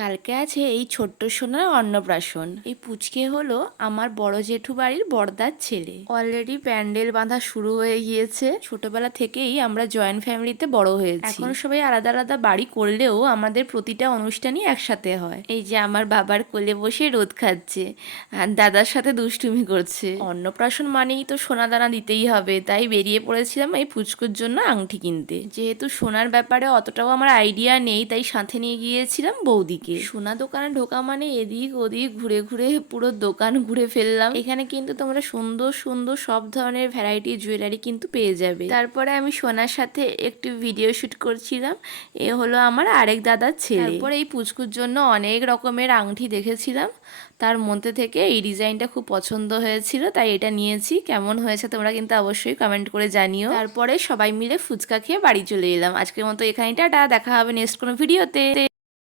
কালকে আছে এই ছোট্ট সোনার অন্নপ্রাশন। এই পুচকে হলো আমার বড় জেঠু বাড়ির বড়দার ছেলে। অলরেডি প্যান্ডেল বাঁধা শুরু হয়ে গিয়েছে। ছোটবেলা থেকেই আমরা জয়েন্ট ফ্যামিলিতে বড় হয়েছি। এখন সবাই আলাদা আলাদা বাড়ি করলেও আমাদের প্রতিটা অনুষ্ঠানই একসাথে হয়। এই যে আমার বাবার কোলে বসে রোদ খাচ্ছে আর দাদার সাথে দুষ্টুমি করছে। অন্নপ্রাশন মানেই তো সোনা দানা দিতেই হবে, তাই বেরিয়ে পড়েছিলাম এই পুচকুর জন্য আংটি কিনতে। যেহেতু সোনার ব্যাপারে অতটাও আমার আইডিয়া নেই, তাই সাথে নিয়ে গিয়েছিলাম বৌদিকে। সোনা দোকানে ঢোকা মানে এদিক ওদিক ঘুরে ঘুরে পুরো দোকান ঘুরে ফেললাম। এখানে কিন্তু তোমরা সুন্দর সুন্দর সব ধরনের ভ্যারাইটি জুয়েলারি কিন্তু পেয়ে যাবে। তারপরে আমি সোনার সাথে একটু ভিডিও শুট করছিলাম। এ হলো আমার আরেক দাদার ছেলে। তারপরে এই পুচকুর জন্য অনেক রকমের আংটি দেখেছিলাম, তার মধ্যে থেকে এই ডিজাইনটা খুব পছন্দ হয়েছিল, তাই এটা নিয়েছি। কেমন হয়েছে তোমরা কিন্তু অবশ্যই কমেন্ট করে জানিও। তারপরে সবাই মিলে ফুচকা খেয়ে বাড়ি চলে এলাম। আজকের মতো এখানেই টাটা, দেখা হবে নেক্সট কোনো ভিডিওতে।